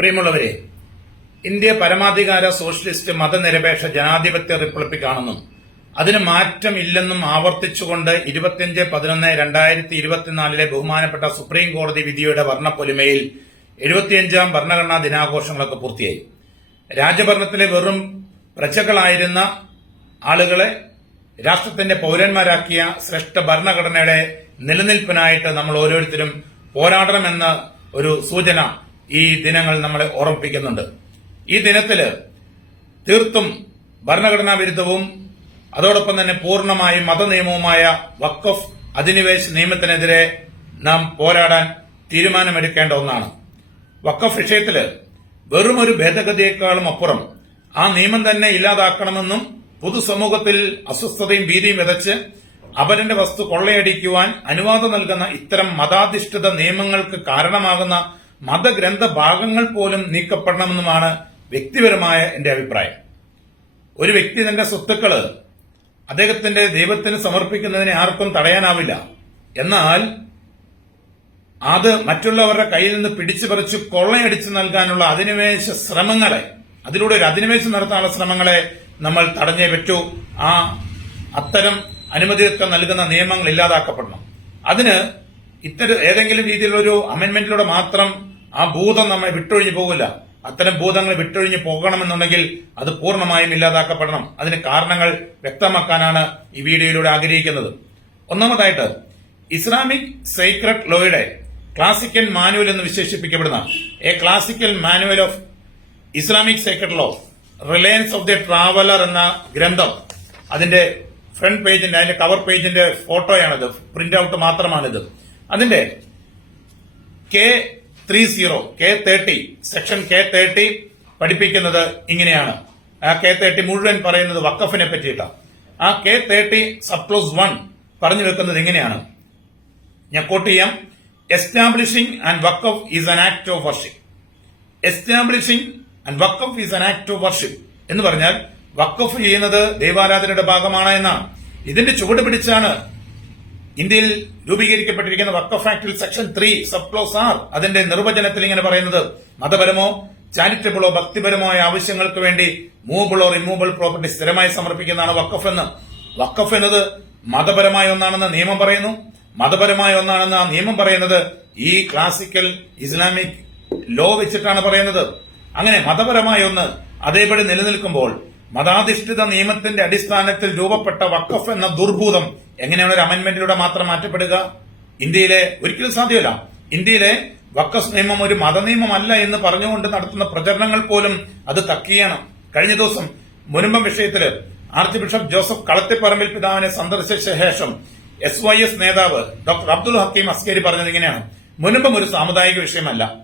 പ്രിയമുള്ളവരെ ഇന്ത്യ പരമാധികാര സോഷ്യലിസ്റ്റ് മതനിരപേക്ഷ ജനാധിപത്യ റിപ്പബ്ലിക് ആണെന്നും അതിന് മാറ്റമില്ലെന്നും ആവർത്തിച്ചുകൊണ്ട് ഇരുപത്തിയഞ്ച് പതിനൊന്ന് രണ്ടായിരത്തി ഇരുപത്തിനാലിലെ ബഹുമാനപ്പെട്ട സുപ്രീം കോടതി വിധിയുടെ വർണപ്പൊലിമയിൽ എഴുപത്തിയഞ്ചാം ഭരണഘടനാ ദിനാഘോഷങ്ങളൊക്കെ പൂർത്തിയായി. രാജഭരണത്തിലെ വെറും പ്രജകളായിരുന്ന ആളുകളെ രാഷ്ട്രത്തിന്റെ പൗരന്മാരാക്കിയ ശ്രേഷ്ഠ ഭരണഘടനയുടെ നിലനിൽപ്പിനായിട്ട് നമ്മൾ ഓരോരുത്തരും പോരാടണമെന്ന ഒരു സൂചന ഈ ദിനങ്ങൾ നമ്മളെ ഓർമ്മിപ്പിക്കുന്നുണ്ട്. ഈ ദിനത്തിൽ തീർത്തും ഭരണഘടനാ വിരുദ്ധവും അതോടൊപ്പം തന്നെ പൂർണമായും മതനിയമവുമായ വഖഫ് അധിനിവേശ നിയമത്തിനെതിരെ നാം പോരാടാൻ തീരുമാനമെടുക്കേണ്ട ഒന്നാണ്. വഖഫ് വിഷയത്തിൽ വെറും ഒരു ഭേദഗതിയേക്കാളും അപ്പുറം ആ നിയമം തന്നെ ഇല്ലാതാക്കണമെന്നും പൊതുസമൂഹത്തിൽ അസ്വസ്ഥതയും ഭീതിയും വിതച്ച് അപരന്റെ വസ്തു കൊള്ളയടിക്കുവാൻ അനുവാദം നൽകുന്ന ഇത്തരം മതാധിഷ്ഠിത നിയമങ്ങൾക്ക് കാരണമാകുന്ന മതഗ്രന്ഥ ഭാഗങ്ങൾ പോലും നീക്കപ്പെടണമെന്നുമാണ് വ്യക്തിപരമായ എന്റെ അഭിപ്രായം. ഒരു വ്യക്തി തന്റെ സ്വത്തുക്കൾ അദ്ദേഹത്തിന്റെ ദൈവത്തിന് സമർപ്പിക്കുന്നതിനെ ആർക്കും തടയാനാവില്ല. എന്നാൽ അത് മറ്റുള്ളവരുടെ കയ്യിൽ നിന്ന് പിടിച്ചു പറിച്ച് കൊള്ളയടിച്ചു നൽകാനുള്ള അധിനിവേശ ശ്രമങ്ങളെ അതിലൂടെ ഒരു അധിനിവേശം നടത്താനുള്ള ശ്രമങ്ങളെ നമ്മൾ തടഞ്ഞേ പറ്റൂ. ആ അത്തരം അനുമതിയൊക്കെ നൽകുന്ന നിയമങ്ങൾ ഇല്ലാതാക്കപ്പെടണം. അതിന് ഇത്തരം ഏതെങ്കിലും രീതിയിലൊരു അമെന്റ്മെന്റിലൂടെ മാത്രം ആ ഭൂതം നമ്മെ വിട്ടൊഴിഞ്ഞു പോകില്ല. അത്തരം ഭൂതങ്ങൾ വിട്ടൊഴിഞ്ഞു പോകണമെന്നുണ്ടെങ്കിൽ അത് പൂർണമായും ഇല്ലാതാക്കപ്പെടണം. അതിന് കാരണങ്ങൾ വ്യക്തമാക്കാനാണ് ഈ വീഡിയോയിലൂടെ ആഗ്രഹിക്കുന്നത്. ഒന്നാമതായിട്ട് ഇസ്ലാമിക് സീക്രട്ട് ലോയുടെ ക്ലാസിക്കൽ മാനുവൽ എന്ന് വിശേഷിപ്പിക്കപ്പെടുന്ന a classical manual of Islamic sacred law reliance of the traveller എന്ന ഗ്രന്ഥം. അതിന്റെ ഫ്രണ്ട് പേജിന്റെ അതിന്റെ കവർ പേജിന്റെ ഫോട്ടോയാണിത് പ്രിന്റ് ഔട്ട് മാത്രമാണിത്. അതിന്റെ K three zero K thirty section K thirty പഠിപ്പിക്കുന്നത് ഇങ്ങനെയാണ്. ആ കെ തേർട്ടി മുഴുവൻ പറയുന്നത് വക്കഫിനെ പറ്റിയിട്ടാണ് ആ കെ തേർട്ടി സപ്ലോസ് വൺ പറഞ്ഞു വെക്കുന്നത് എങ്ങനെയാണ് ഞാൻ കോട്ട് ചെയ്യാം. Establishing and waqf is an act of worship establishing and waqf is an act of worship എന്ന് പറഞ്ഞാൽ വക്കഫ് ചെയ്യുന്നത് ദൈവാരാധനയുടെ ഭാഗമാണ് എന്നാണ്. ഇതിന്റെ ചുവട് പിടിച്ചാണ് ഇന്ത്യയിൽ രൂപീകരിക്കപ്പെട്ടിരിക്കുന്ന വക്കഫ് ആക്ടിൽ സെക്ഷൻ ത്രീ സബ്ക്ലോസ് ആർ അതിന്റെ നിർവചനത്തിൽ ഇങ്ങനെ പറയുന്നത് മതപരമോ ചാരിറ്റബിളോ ഭക്തിപരമോ ആയ ആവശ്യങ്ങൾക്ക് വേണ്ടി മൂവബിളോ റിമൂവബിൾ പ്രോപ്പർട്ടി സ്ഥിരമായി സമർപ്പിക്കുന്നതാണ് വക്കഫ് എന്ന്. വക്കഫ് എന്നത് മതപരമായ ഒന്നാണെന്ന് നിയമം പറയുന്നു. മതപരമായ ഒന്നാണെന്ന് ആ നിയമം പറയുന്നത് ഈ ക്ലാസിക്കൽ ഇസ്ലാമിക് ലോ വെച്ചിട്ടാണ് പറയുന്നത്. അങ്ങനെ മതപരമായ ഒന്ന് അതേപടി നിലനിൽക്കുമ്പോൾ മതാധിഷ്ഠിത നിയമത്തിന്റെ അടിസ്ഥാനത്തിൽ രൂപപ്പെട്ട വക്കഫ് എന്ന ദുർഭൂതം എങ്ങനെയാണ് ഒരു അമെന്റ്മെന്റിലൂടെ മാത്രം മാറ്റപ്പെടുക? ഇന്ത്യയിലെ ഒരിക്കലും സാധ്യമല്ല. ഇന്ത്യയിലെ വക്കസ് നിയമം ഒരു മതനിയമമല്ല എന്ന് പറഞ്ഞുകൊണ്ട് നടത്തുന്ന പ്രചരണങ്ങൾ പോലും അത് തക്കിയാണ്. കഴിഞ്ഞ ദിവസം മുനമ്പം വിഷയത്തിൽ ആർച്ച് ബിഷപ്പ് ജോസഫ് കളത്തിപ്പറമ്പിൽ പിതാവിനെ സന്ദർശിച്ച ശേഷം എസ് വൈ എസ് നേതാവ് ഡോക്ടർ അബ്ദുൽ ഹക്കീം അസ്കരി പറഞ്ഞത് ഇങ്ങനെയാണ്. മുനമ്പം ഒരു സാമുദായിക വിഷയമല്ല.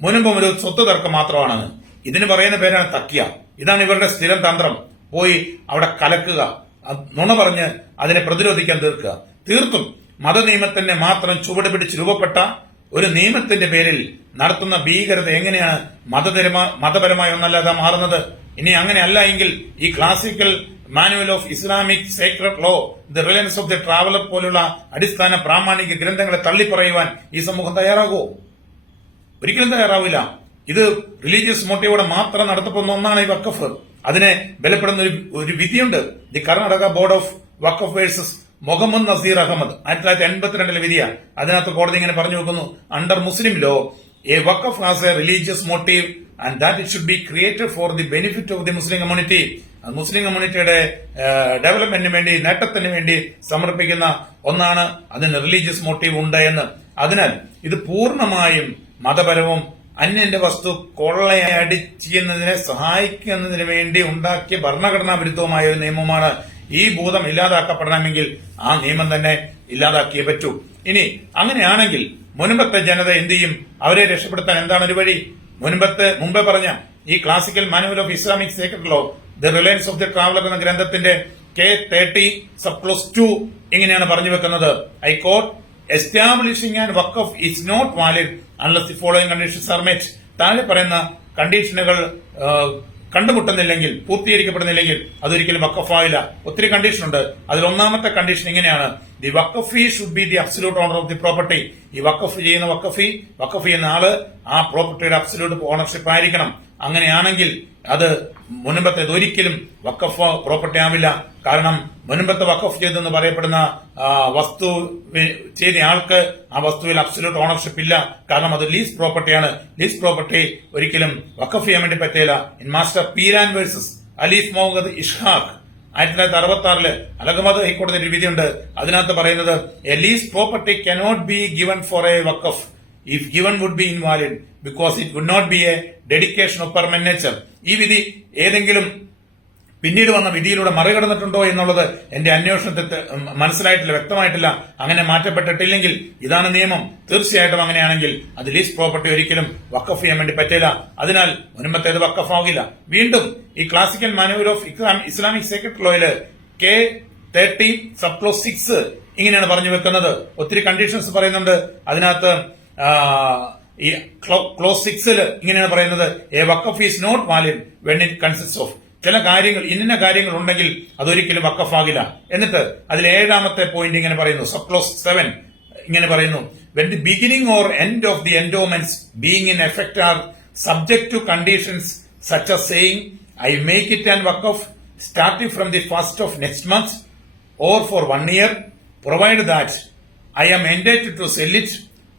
മുനുമ്പം ഒരു സ്വത്ത് തർക്കം മാത്രമാണെന്ന് ഇതിന് പറയുന്ന പേരാണ് തക്കിയ. ഇതാണ് ഇവരുടെ സ്ഥിരം തന്ത്രം. പോയി അവിടെ കലക്കുക. നുണ പറഞ്ഞ് അതിനെ പ്രതിരോധിക്കാൻ തീർക്കുക. തീർത്തും മതനിയമത്തിന്റെ മാത്രം ചുവട് പിടിച്ച് രൂപപ്പെട്ട ഒരു നിയമത്തിന്റെ പേരിൽ നടത്തുന്ന ഭീകരത എങ്ങനെയാണ് മതപരമ മതപരമായ ഒന്നല്ലാതെ മാറുന്നത്? ഇനി അങ്ങനെ അല്ല എങ്കിൽ ഈ classical manual of Islamic sacred law the reliance of the traveller പോലുള്ള അടിസ്ഥാന പ്രാമാണിക ഗ്രന്ഥങ്ങളെ തള്ളിപ്പറയുവാൻ ഈ സമൂഹം തയ്യാറാകുമോ? ഒരിക്കലും തയ്യാറാവില്ല. ഇത് റിലീജിയസ് മോട്ടീവോടെ മാത്രം നടത്തപ്പെടുന്ന ഒന്നാണ് ഈ വക്കഫ് അതിനെ ബലപ്പെടുന്ന ഒരു ഒരു വിധിയുണ്ട്. The Karnataka board of waqf versus Muhammad Nazir Ahmed. ആയിരത്തി തൊള്ളായിരത്തി എൺപത്തിരണ്ടിലെ വിധിയാണ്. അതിനകത്ത് കോടതി ഇങ്ങനെ പറഞ്ഞു വെക്കുന്നു under Muslim law a waqf has a religious motive and that it should be created for the benefit of the Muslim community മുസ്ലിം കമ്മ്യൂണിറ്റിയുടെ ഡെവലപ്മെന്റിന് വേണ്ടി നേട്ടത്തിന് വേണ്ടി സമർപ്പിക്കുന്ന ഒന്നാണ് അതിന് റിലീജിയസ് മോട്ടീവ് ഉണ്ട് എന്ന്. അതിനാൽ ഇത് പൂർണമായും മതപരവും അന്യന്റെ വസ്തു കൊള്ളയടിച്ചെന്നതിനെ സഹായിക്കുന്നതിന് വേണ്ടി ഉണ്ടാക്കിയ ഭരണഘടനാ വിരുദ്ധവുമായ ഒരു നിയമമാണ് ഈ ഭൂതം ഇല്ലാതാക്കപ്പെടണമെങ്കിൽ ആ നിയമം തന്നെ ഇല്ലാതാക്കിയേ പറ്റൂ. ഇനി അങ്ങനെയാണെങ്കിൽ മുൻപത്തെ ജനത എന്ത് ചെയ്യും? അവരെ രക്ഷപ്പെടുത്താൻ എന്താണ് ഒരു വഴി? മുൻപത്തെ മുമ്പേ പറഞ്ഞ ഈ classical manual of Islamic sacred law the reliance of the traveller എന്ന ഗ്രന്ഥത്തിന്റെ K thirty sub clause two ഇങ്ങനെയാണ് പറഞ്ഞു വെക്കുന്നത്. I quote establishing and work of is not valid unless the following conditions are met താഴെ പറയുന്ന കണ്ടീഷനുകൾ കണ്ടുമുട്ടുന്നില്ലെങ്കിൽ പൂർത്തീകരിക്കപ്പെടുന്നില്ലെങ്കിൽ അതൊരിക്കലും വക്കഫായില്ല ഒത്തിരി condition ഉണ്ട്. അതിൽ ഒന്നാമത്തെ കണ്ടീഷൻ ഇങ്ങനെയാണ്. The waqif should be the absolute owner of the property ഈ വക്കഫ് ചെയ്യുന്ന വക്കഫി വക്കഫ് ചെയ്യുന്ന ആൾ ആ പ്രോപ്പർട്ടിയുടെ അബ്സല്യൂട്ട് ഓണർഷിപ്പ് ആയിരിക്കണം. അങ്ങനെയാണെങ്കിൽ അത് മുൻപത്തേത് ഒരിക്കലും വക്കഫ് പ്രോപ്പർട്ടി ആവില്ല. കാരണം മുൻപത്തെ വക്കഫ് ചെയ്തെന്ന് പറയപ്പെടുന്ന വസ്തു ചെയ്യുന്ന ആൾക്ക് ആ വസ്തുവിൽ അബ്സല്യൂട്ട് ഓണർഷിപ്പ് ഇല്ല. കാരണം അത് ലീസ് പ്രോപ്പർട്ടിയാണ് ലീസ് പ്രോപ്പർട്ടി ഒരിക്കലും വക്കഫ് ചെയ്യാൻ വേണ്ടി പറ്റില്ല. In master Peeran versus Aleef Muhammad Ishaq ആയിരത്തി തൊള്ളായിരത്തി അറുപത്തി ആറിൽ അലഹമ്മദ് ഹൈക്കോടതി ഒരു വിധിയുണ്ട്. അതിനകത്ത് പറയുന്നത് a lease property cannot be given for a waqf if given would be invalid because it would not be a dedication of permanent nature ഈ വിധി ഏതെങ്കിലും പിന്നീട് വന്ന വിധിയിലൂടെ മറികടന്നിട്ടുണ്ടോ എന്നുള്ളത് എന്റെ അന്വേഷണത്തിൽ മനസ്സിലായിട്ടില്ല വ്യക്തമായിട്ടില്ല. അങ്ങനെ മാറ്റപ്പെട്ടിട്ടില്ലെങ്കിൽ ഇതാണ് നിയമം. തീർച്ചയായിട്ടും അങ്ങനെയാണെങ്കിൽ അത് ലീസ് പ്രോപ്പർട്ടി ഒരിക്കലും വക്കഫ് ചെയ്യാൻ വേണ്ടി പറ്റില്ല. അതിനാൽ മുൻപത്തേത് വക്കഫ് ആകില്ല വീണ്ടും ഈ classical manual of Islam- Islamic secretary ലോയിൽ K thirty sub clause six ഇങ്ങനെയാണ് പറഞ്ഞു വെക്കുന്നത്. ഒത്തിരി കണ്ടീഷൻസ് പറയുന്നുണ്ട്. അതിനകത്ത് ഈ ക്ലോസ് സിക്സിൽ ഇങ്ങനെയാണ് പറയുന്നത്. A waqf is not valid when it consist of ചില കാര്യങ്ങൾ ഇന്ന കാര്യങ്ങൾ ഉണ്ടെങ്കിൽ അതൊരിക്കലും വക്കഫാകില്ല എന്നിട്ട് അതിൽ ഏഴാമത്തെ പോയിന്റ് ഇങ്ങനെ പറയുന്നു സബ് ക്ലോസ് സെവൻ ഇങ്ങനെ പറയുന്നു when the beginning or end of the endowments being in effect are subject to conditions such a saying I make it and waqf starting from the first of next month or for one year, provided that I am to to sell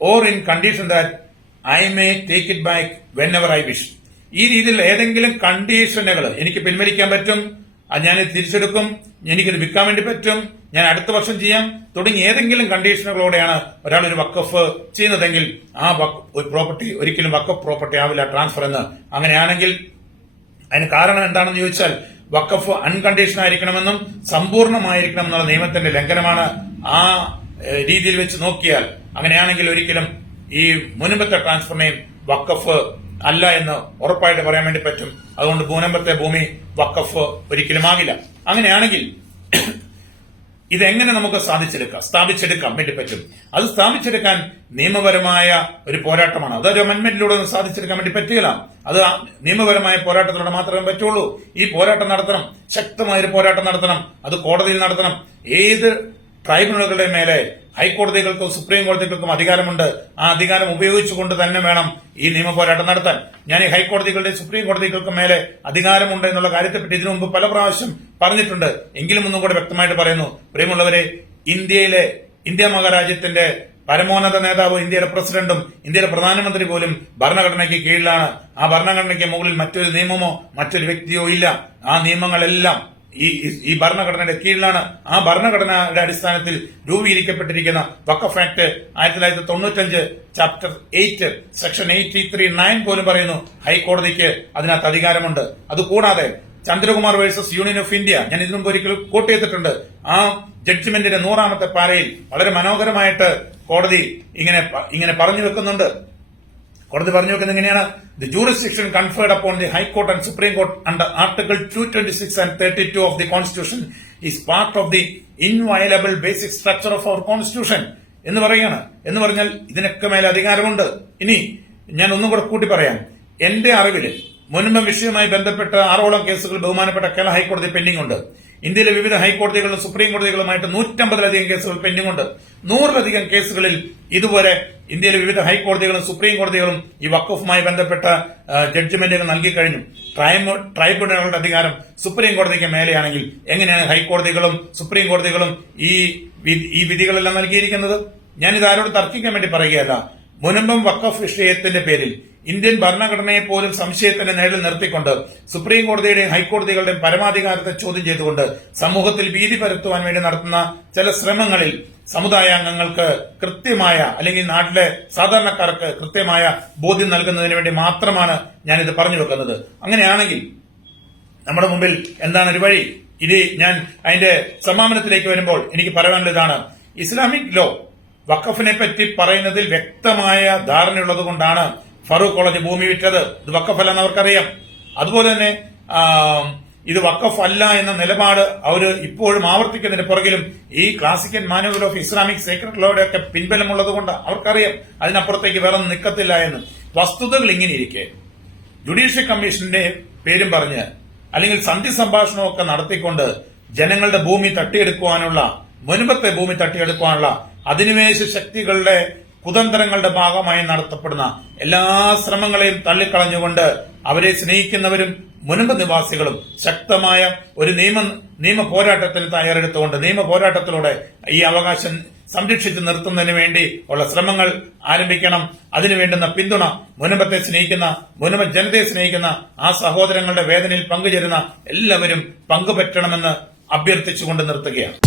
or in condition condition that may take it back whenever I wish ഈ രീതിയിൽ ഏതെങ്കിലും കണ്ടീഷനുകൾ എനിക്ക് പിൻവലിക്കാൻ പറ്റും ഞാൻ തിരിച്ചെടുക്കും എനിക്കിത് വിൽക്കാൻ വേണ്ടി പറ്റും ഞാൻ അടുത്ത വർഷം ചെയ്യാം തുടങ്ങി ഏതെങ്കിലും കണ്ടീഷനുകളോടെയാണ് ഒരാൾ ഒരു വക്കഫ് ചെയ്യുന്നതെങ്കിൽ ആ പ്രോപ്പർട്ടി ഒരിക്കലും വക്കഫ് പ്രോപ്പർട്ടി ആവില്ല ട്രാൻസ്ഫർ എന്ന്. അങ്ങനെയാണെങ്കിൽ അതിന് കാരണം എന്താണെന്ന് ചോദിച്ചാൽ വക്കഫ് അൺകണ്ടീഷൻ ആയിരിക്കണമെന്നും സമ്പൂർണമായിരിക്കണം എന്നുള്ള നിയമത്തിന്റെ ലംഘനമാണ് ആ രീതിയിൽ വെച്ച് നോക്കിയാൽ. അങ്ങനെയാണെങ്കിൽ ഒരിക്കലും ഈ മുനമ്പത്തെ ട്രാൻസ്ഫറിനെയും വക്കഫ് അല്ല എന്ന് ഉറപ്പായിട്ട് പറയാൻ വേണ്ടി പറ്റും. അതുകൊണ്ട് മുനമ്പത്തെ ഭൂമി വക്കഫ് ഒരിക്കലും ആകില്ല. അങ്ങനെയാണെങ്കിൽ ഇതെങ്ങനെ നമുക്ക് സാധിച്ചെടുക്കാം സ്ഥാപിച്ചെടുക്കാൻ വേണ്ടി പറ്റും. അത് സ്ഥാപിച്ചെടുക്കാൻ നിയമപരമായ ഒരു പോരാട്ടമാണ്. അതൊരു അമെന്റ്മെന്റിലൂടെ ഒന്നും സാധിച്ചെടുക്കാൻ വേണ്ടി പറ്റുകയില്ല. അത് നിയമപരമായ പോരാട്ടത്തിലൂടെ മാത്രമേ പറ്റുള്ളൂ. ഈ പോരാട്ടം നടത്തണം. ശക്തമായ ഒരു പോരാട്ടം നടത്തണം. അത് കോടതിയിൽ നടത്തണം. ഏത് ട്രൈബ്യൂണലുകളുടെ മേലെ ഹൈക്കോടതികൾക്കും സുപ്രീം കോടതികൾക്കും അധികാരമുണ്ട്. ആ അധികാരം ഉപയോഗിച്ചുകൊണ്ട് തന്നെ വേണം ഈ നിയമ പോരാട്ടം നടത്താൻ. ഞാൻ ഈ ഹൈക്കോടതികളുടെ സുപ്രീം കോടതികൾക്കും മേലെ അധികാരമുണ്ട് എന്നുള്ള കാര്യത്തെപ്പറ്റി ഇതിനു മുമ്പ് പല പ്രാവശ്യം പറഞ്ഞിട്ടുണ്ട്. എങ്കിലും ഒന്നും കൂടെ വ്യക്തമായിട്ട് പറയുന്നു. പ്രിയമുള്ളവരെ ഇന്ത്യയിലെ ഇന്ത്യ മഹാരാജ്യത്തിന്റെ പരമോന്നത നേതാവ് ഇന്ത്യയുടെ പ്രസിഡന്റും ഇന്ത്യയുടെ പ്രധാനമന്ത്രി പോലും ഭരണഘടനയ്ക്ക് കീഴിലാണ്. ആ ഭരണഘടനയ്ക്ക് മുകളിൽ മറ്റൊരു നിയമമോ മറ്റൊരു വ്യക്തിയോ ഇല്ല. ആ നിയമങ്ങളെല്ലാം ഈ ഈ- ഭരണഘടനയുടെ കീഴിലാണ് ആ ഭരണഘടനയുടെ അടിസ്ഥാനത്തിൽ രൂപീകരിക്കപ്പെട്ടിരിക്കുന്ന വക്കഫ് ആക്ട് ആയിരത്തി തൊള്ളായിരത്തി തൊണ്ണൂറ്റഞ്ച് chapter eight section eighty three nine പോലും പറയുന്നു ഹൈക്കോടതിക്ക് അതിനകത്ത് അധികാരമുണ്ട്. അതുകൂടാതെ Chandrakumar versus union of India ഞാൻ ഇതിനു മുമ്പ് ഒരിക്കൽ കോട്ട് ചെയ്തിട്ടുണ്ട് ആ ജഡ്ജ്മെന്റിന്റെ നൂറാമത്തെ പാരയിൽ വളരെ മനോഹരമായിട്ട് കോടതി ഇങ്ങനെ ഇങ്ങനെ പറഞ്ഞു വെക്കുന്നുണ്ട്. കോടതി പറഞ്ഞു വെക്കുന്നത് എങ്ങനെയാണ്? The jurisdiction conferred upon the high court and supreme court under article two twenty six and thirty two of the constitution is part of the inviolable basic structure of our constitution എന്ന് പറയുകയാണ്. എന്ന് പറഞ്ഞാൽ ഇതിനൊക്കെ മേലെ അധികാരമുണ്ട് ഇനി ഞാൻ ഒന്നും കൂടെ കൂട്ടി പറയാം എന്റെ അറിവിൽ മുൻപ് വിഷയവുമായി ബന്ധപ്പെട്ട് ആറോളം കേസുകൾ ബഹുമാനപ്പെട്ട കേരള ഹൈക്കോടതി പെൻഡിംഗ് ഉണ്ട് ഇന്ത്യയിലെ വിവിധ ഹൈക്കോടതികളിലും സുപ്രീം കോടതികളുമായിട്ട് നൂറ്റമ്പതിലധികം കേസുകൾ പെൻഡിംഗ് ഉണ്ട് നൂറിലധികം കേസുകളിൽ ഇതുവരെ ഇന്ത്യയിലെ വിവിധ ഹൈക്കോടതികളും സുപ്രീം കോടതികളും ഈ വക്കഫുമായി ബന്ധപ്പെട്ട ജഡ്ജ്മെന്റുകൾ നൽകി കഴിഞ്ഞു. ട്രൈബ്യൂണലുകളുടെ അധികാരം സുപ്രീം കോടതിക്ക് മേലെയാണെങ്കിൽ എങ്ങനെയാണ് ഹൈക്കോടതികളും സുപ്രീം കോടതികളും ഈ ഈ വിധികളെല്ലാം നൽകിയിരിക്കുന്നത്? ഞാനിത് ആരോട് തർക്കിക്കാൻ വേണ്ടി പറയുകയല്ല. മുനമ്പം വക്കഫ് വിഷയത്തിന്റെ പേരിൽ ഇന്ത്യൻ ഭരണഘടനയെ പോലും സംശയത്തിന്റെ നേരിൽ നിർത്തിക്കൊണ്ട് സുപ്രീം കോടതിയുടെയും ഹൈക്കോടതികളുടെയും പരമാധികാരത്തെ ചോദ്യം ചെയ്തുകൊണ്ട് സമൂഹത്തിൽ ഭീതി പരത്തുവാൻ വേണ്ടി നടത്തുന്ന ചില ശ്രമങ്ങളിൽ സമുദായാംഗങ്ങൾക്ക് കൃത്യമായ അല്ലെങ്കിൽ നാട്ടിലെ സാധാരണക്കാർക്ക് കൃത്യമായ ബോധ്യം നൽകുന്നതിന് വേണ്ടി മാത്രമാണ് ഞാനിത് പറഞ്ഞു വെക്കുന്നത്. അങ്ങനെയാണെങ്കിൽ നമ്മുടെ മുമ്പിൽ എന്താണ് ഒരു വഴി? ഇത് ഞാൻ അതിന്റെ സമാപനത്തിലേക്ക് വരുമ്പോൾ എനിക്ക് പറയാനുള്ള ഇതാണ്. ഇസ്ലാമിക് ലോ വഖഫിനെ പറ്റി പറയുന്നതിൽ വ്യക്തമായ ധാരണയുള്ളത് കൊണ്ടാണ് ഫറൂഖ് കോളേജ് ഭൂമി വിറ്റത്. ഇത് വക്കഫല്ല എന്ന് അവർക്കറിയാം. അതുപോലെ തന്നെ ഇത് വക്കഫ് അല്ല എന്ന നിലപാട് അവർ ഇപ്പോഴും ആവർത്തിക്കുന്നതിന് പുറകിലും ഈ classical manual of Islamic sacred ലോയുടെ ഒക്കെ പിൻബലമുള്ളത് കൊണ്ട് അവർക്കറിയാം അതിനപ്പുറത്തേക്ക് വേറെ നിൽക്കത്തില്ല എന്ന്. വസ്തുതകൾ ഇങ്ങനെ ഇരിക്കെ. ജുഡീഷ്യൽ കമ്മീഷന്റെ പേരും പറഞ്ഞ് അല്ലെങ്കിൽ സന്ധി സംഭാഷണമൊക്കെ നടത്തിക്കൊണ്ട് ജനങ്ങളുടെ ഭൂമി തട്ടിയെടുക്കുവാനുള്ള മുൻപത്തെ ഭൂമി തട്ടിയെടുക്കുവാനുള്ള അധിനിവേശ ശക്തികളുടെ കുതന്ത്രങ്ങളുടെ ഭാഗമായി നടത്തപ്പെടുന്ന എല്ലാ ശ്രമങ്ങളെയും തള്ളിക്കളഞ്ഞുകൊണ്ട് അവരെ സ്നേഹിക്കുന്നവരും മുൻപ് നിവാസികളും ശക്തമായ ഒരു നിയമ നിയമ പോരാട്ടത്തിന് തയ്യാറെടുത്തുകൊണ്ട് നിയമ പോരാട്ടത്തിലൂടെ ഈ അവകാശം സംരക്ഷിച്ചു നിർത്തുന്നതിന് വേണ്ടി ഉള്ള ശ്രമങ്ങൾ ആരംഭിക്കണം. അതിനു വേണ്ടുന്ന പിന്തുണ മുനമ്പത്തെ സ്നേഹിക്കുന്ന മുനമ്പ ജനതയെ സ്നേഹിക്കുന്ന ആ സഹോദരങ്ങളുടെ വേദനയിൽ പങ്കുചേരുന്ന എല്ലാവരും പങ്കുപറ്റണമെന്ന് അഭ്യർത്ഥിച്ചുകൊണ്ട് നിർത്തുകയാണ്.